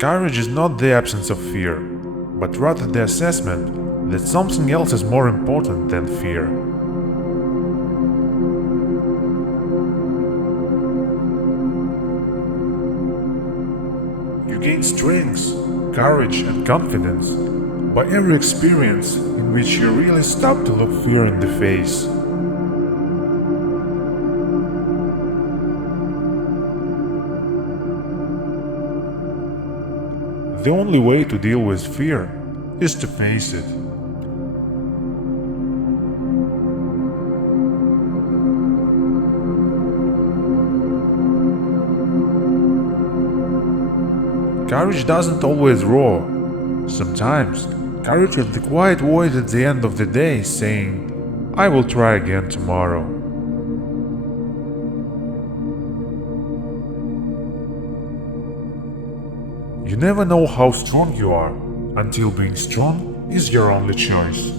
Courage is not the absence of fear, but rather the assessment that something else is more important than fear. You gain strength, courage, and confidence by every experience in which you really stop to look fear in the face. The only way to deal with fear is to face it. Courage doesn't always roar. Sometimes, courage is the quiet voice at the end of the day saying, "I will try again tomorrow." You never know how strong you are until being strong is your only choice.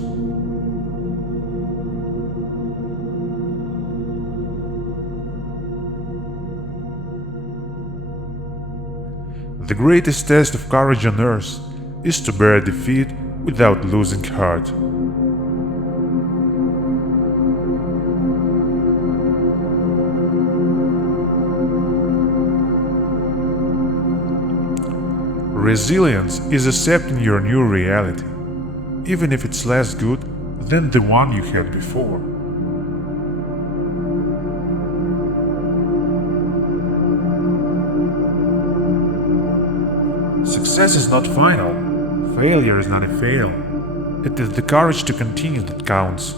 The greatest test of courage on earth is to bear defeat without losing heart. Resilience is accepting your new reality, even if it's less good than the one you had before. Success is not final. Failure is not a fail. It is the courage to continue that counts.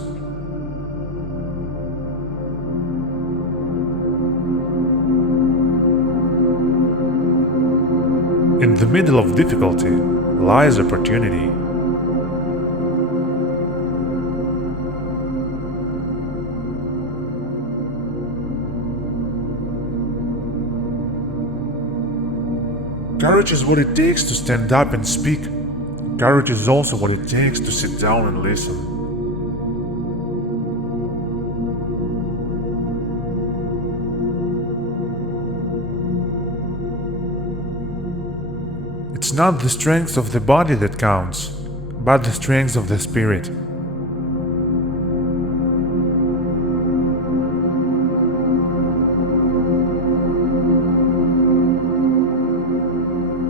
In the middle of difficulty lies opportunity. Courage is what it takes to stand up and speak. Courage is also what it takes to sit down and listen. It's not the strength of the body that counts, but the strength of the spirit.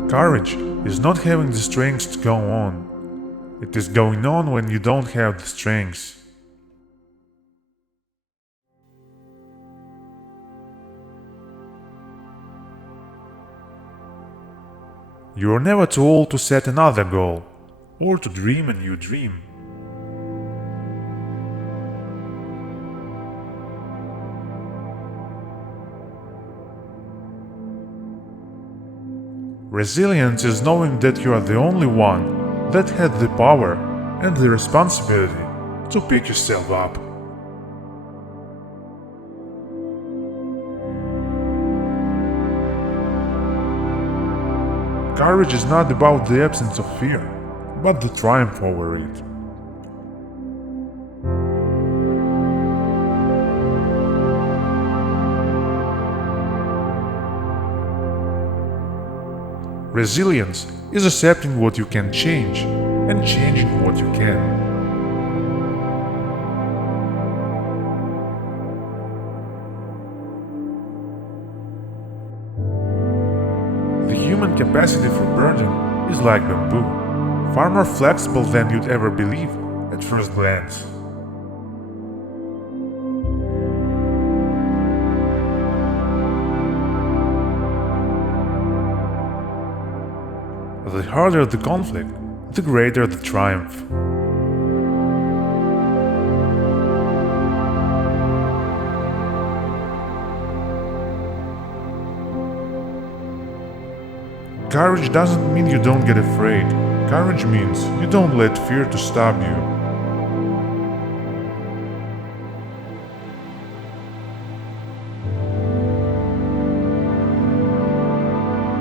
Courage is not having the strength to go on. It is going on when you don't have the strength. You are never too old to set another goal, or to dream a new dream. Resilience is knowing that you are the only one that had the power and the responsibility to pick yourself up. Courage is not about the absence of fear, but the triumph over it. Resilience is accepting what you can change and changing what you can. The human capacity for burning is like bamboo, far more flexible than you'd ever believe at first glance. The harder the conflict, the greater the triumph. Courage doesn't mean you don't get afraid. Courage means you don't let fear to stop you.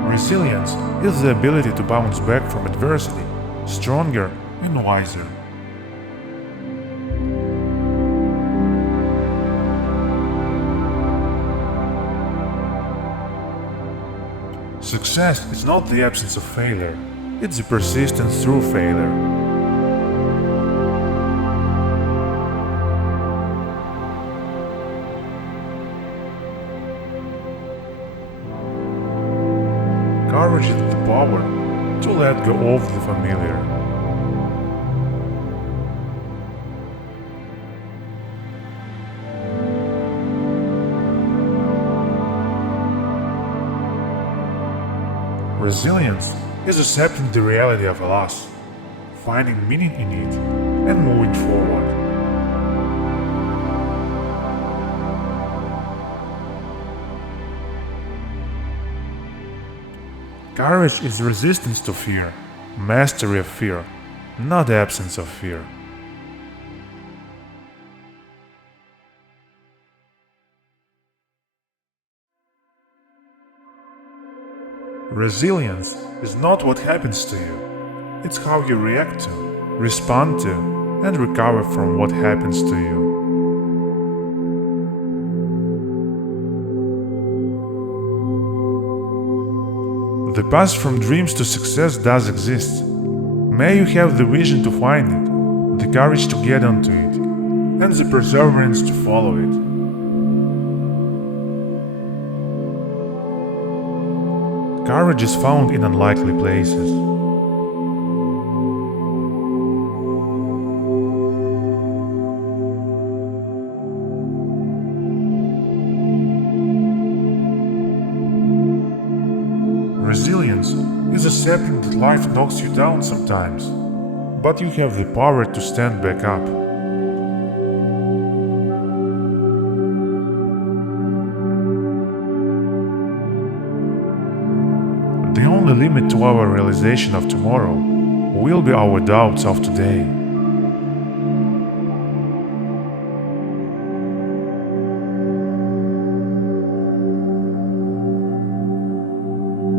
Resilience is the ability to bounce back from adversity, stronger and wiser. Success is not the absence of failure, it's the persistence through failure. Courage is the power to let go of the familiar. Resilience is accepting the reality of a loss, finding meaning in it, and moving forward. Courage is resistance to fear, mastery of fear, not absence of fear. Resilience is not what happens to you, it's how you react to, respond to, and recover from what happens to you. The path from dreams to success does exist. May you have the vision to find it, the courage to get onto it, and the perseverance to follow it. Courage is found in unlikely places. Resilience is accepting that life knocks you down sometimes, but you have the power to stand back up. The only limit to our realization of tomorrow will be our doubts of today.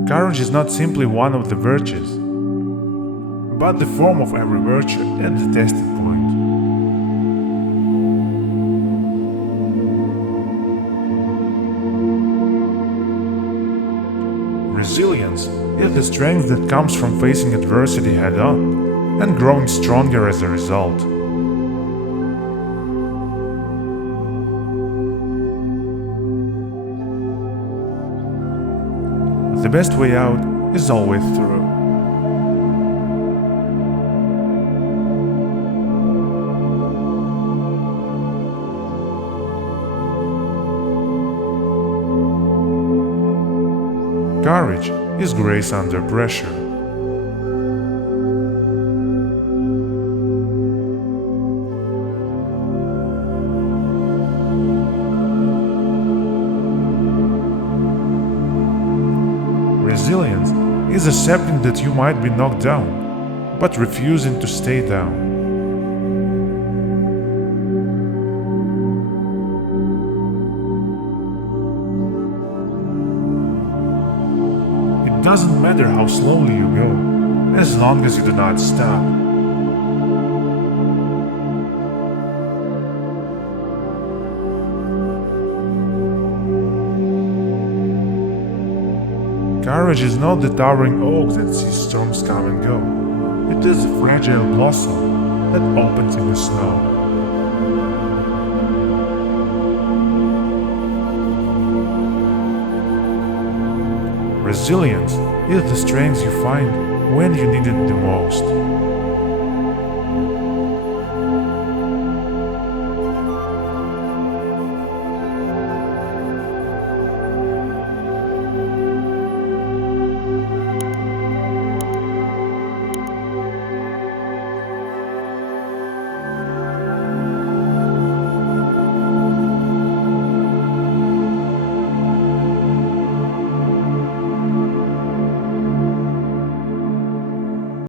Courage is not simply one of the virtues, but the form of every virtue at the testing point. Resilience is the strength that comes from facing adversity head-on and growing stronger as a result. The best way out is always through. Courage is grace under pressure. Resilience is accepting that you might be knocked down, but refusing to stay down. It doesn't matter how slowly you go, as long as you do not stop. Courage is not the towering oak that sees storms come and go. It is a fragile blossom that opens in the snow. Resilience is the strength you find when you need it the most.